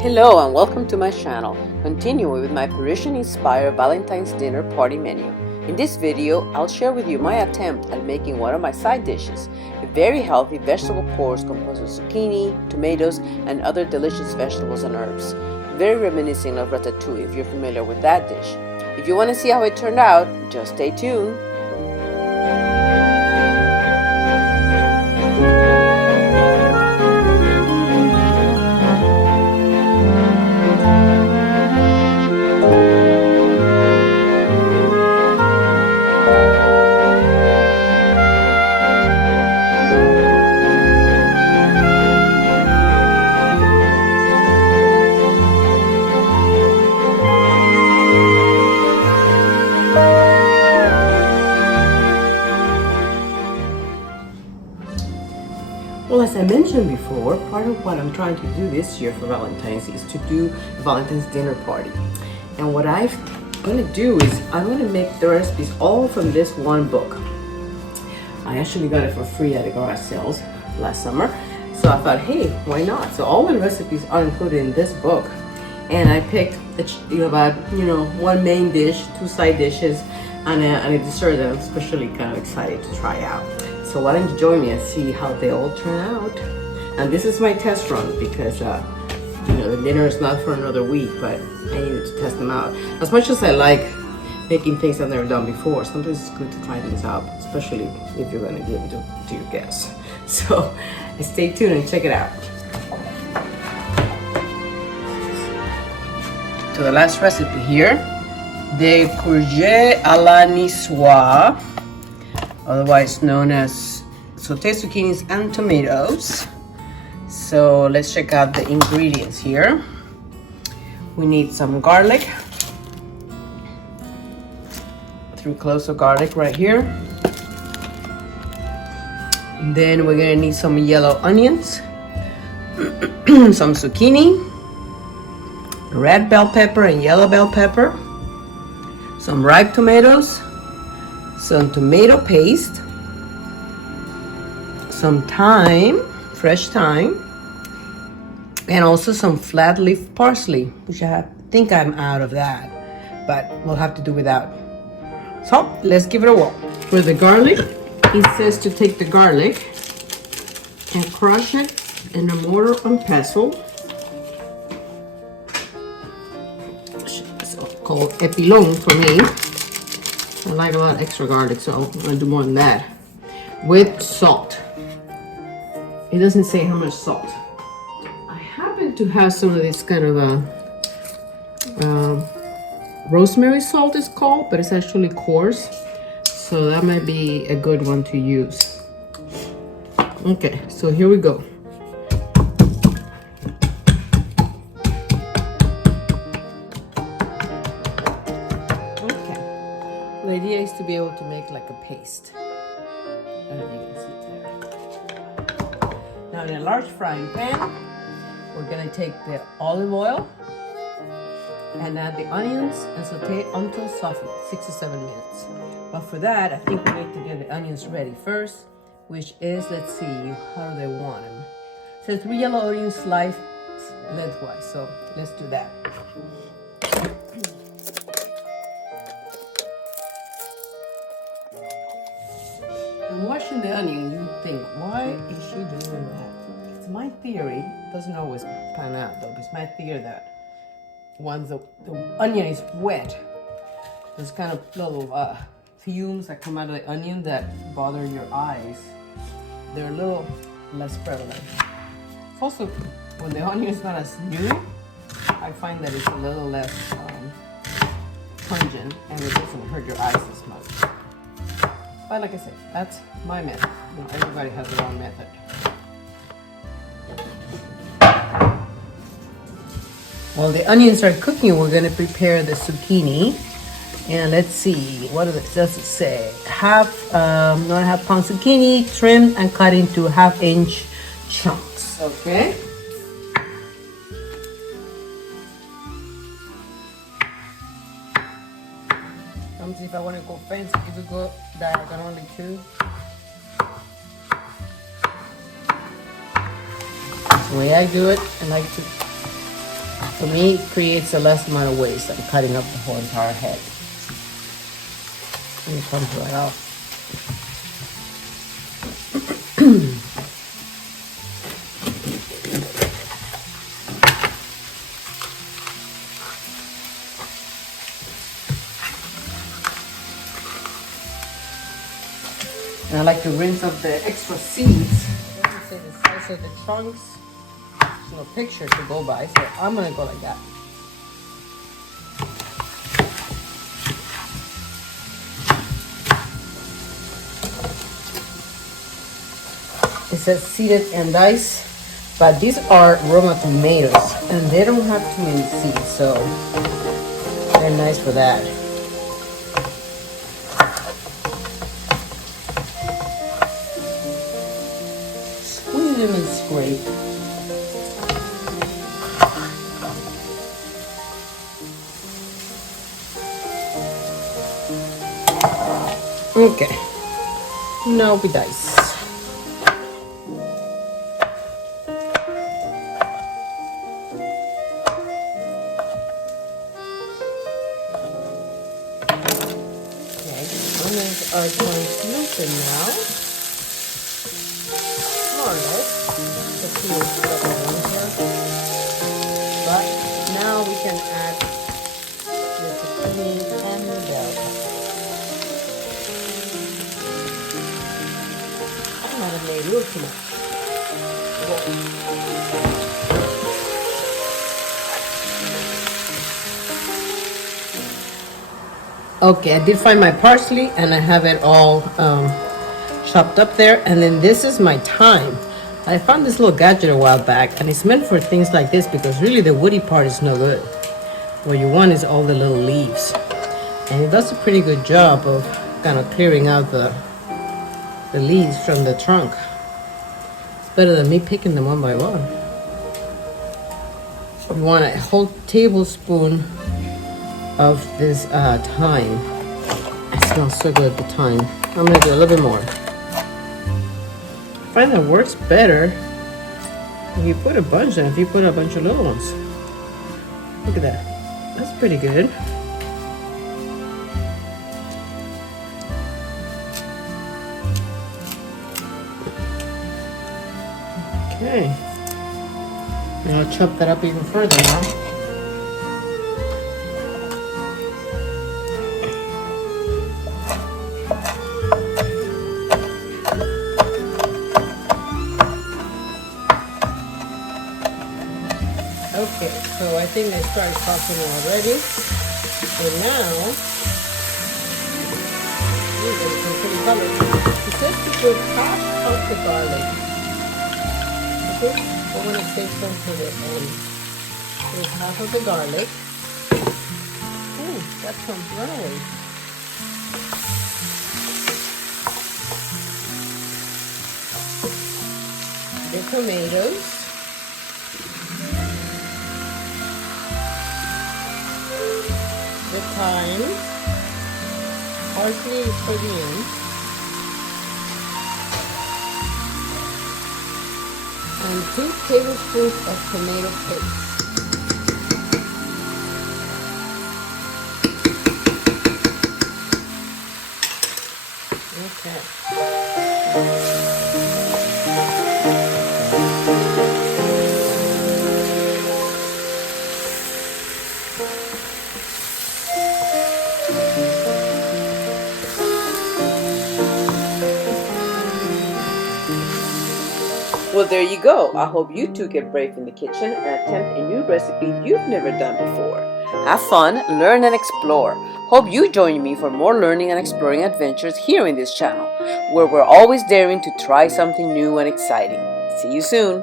Hello and welcome to my channel. Continuing with my Parisian-inspired Valentine's dinner party menu. In this video, I'll share with you my attempt at making one of my side dishes, a very healthy vegetable course composed of zucchini, tomatoes, and other delicious vegetables and herbs. Very reminiscent of Ratatouille if you're familiar with that dish. If you want to see how it turned out, just stay tuned. Well, as I mentioned before, part of what I'm trying to do this year for Valentine's is to do a Valentine's dinner party. And what I'm going to do is I'm going to make the recipes all from this one book. I actually got it for free at the garage sales last summer. So I thought, hey, why not? So all my recipes are included in this book. And I picked about one main dish, two side dishes, and a dessert that I'm especially kind of excited to try out. So why don't you join me and see how they all turn out? And this is my test run because the dinner is not for another week, but I needed to test them out. As much as I like making things I've never done before, sometimes it's good to try things out, especially if you're going to give it to your guests. So stay tuned and check it out. So the last recipe here, the Courgettes A La Nicoise, otherwise known as sauteed zucchinis and tomatoes. So let's check out the ingredients here. We need some garlic, 3 cloves of garlic right here. And then we're gonna need some yellow onions, some zucchini, red bell pepper and yellow bell pepper, some ripe tomatoes, some tomato paste, some thyme, fresh thyme, and also some flat leaf parsley, which I think I'm out of that, but we'll have to do without. So let's give it a whirl. For the garlic, it says to take the garlic and crush it in a mortar and pestle. It's called epilon for me. I like a lot of extra garlic, so I'm gonna do more than that. With salt. It doesn't say how much salt. I happen to have some of this kind of rosemary salt is called, but it's actually coarse. So that might be a good one to use. Okay, so here we go. The idea is to be able to make like a paste. I don't know if you can see it there. Now in a large frying pan, we're gonna take the olive oil and add the onions and saute until softened, 6 to 7 minutes. But for that, I think we need to get the onions ready first, which is, let's see, how do they want them? So 3 yellow onions sliced lengthwise, so let's do that. And watching the onion, you think, why is she doing that? It's my theory, it doesn't always pan out though, it's my theory that once the onion is wet, there's kind of little fumes that come out of the onion that bother your eyes. They're a little less prevalent. It's also, when the onion is not as new, I find that it's a little less pungent and it doesn't hurt your eyes as much. But like I said, that's my method. Everybody has their own method. While the onions are cooking, we're going to prepare the zucchini. And let's see, what does it say? 1.5 pound zucchini, trimmed and cut into 1/2 inch chunks. Okay. Let me see if I want to go fancy. You could go diagonally too. The way I do it, I like to For me, it creates a less amount of waste than cutting up the whole entire head. And it comes right off. And I like to rinse up the extra seeds. It doesn't say the size of the chunks. There's no picture to go by, so I'm gonna go like that. It says seeded and diced, but these are Roma tomatoes, and they don't have too many seeds, so they're nice for that. Squeeze them and scrape. Okay, now we dice. Onions are translucent now. More or less. The peels that I want here. But now we can add the zucchini and the bell pepper. I might have made a little too much. Okay, I did find my parsley and I have it all chopped up there. And then this is my thyme. I found this little gadget a while back, and it's meant for things like this because really the woody part is no good. What you want is all the little leaves. And it does a pretty good job of kind of clearing out the leaves from the trunk. It's better than me picking them one by one. You want a whole tablespoon of this thyme. It smells so good, the thyme. I'm gonna do a little bit more. I find that works better if you put a bunch than if you put a bunch of little ones. Look at that. That's pretty good. Okay. Now I'll chop that up even further now. Okay, so I think they started cooking already. So now, these are some pretty colors. It says to put half of the garlic. Okay, we're going to save some for the end. Here's half of the garlic. Ooh, that's some runaway. The tomatoes. The thyme, parsley is for the end, and 2 tablespoons of tomato paste. Okay. Well, there you go. I hope you too get brave in the kitchen and attempt a new recipe you've never done before. Have fun, learn and explore. Hope you join me for more learning and exploring adventures here in this channel, where we're always daring to try something new and exciting. See you soon.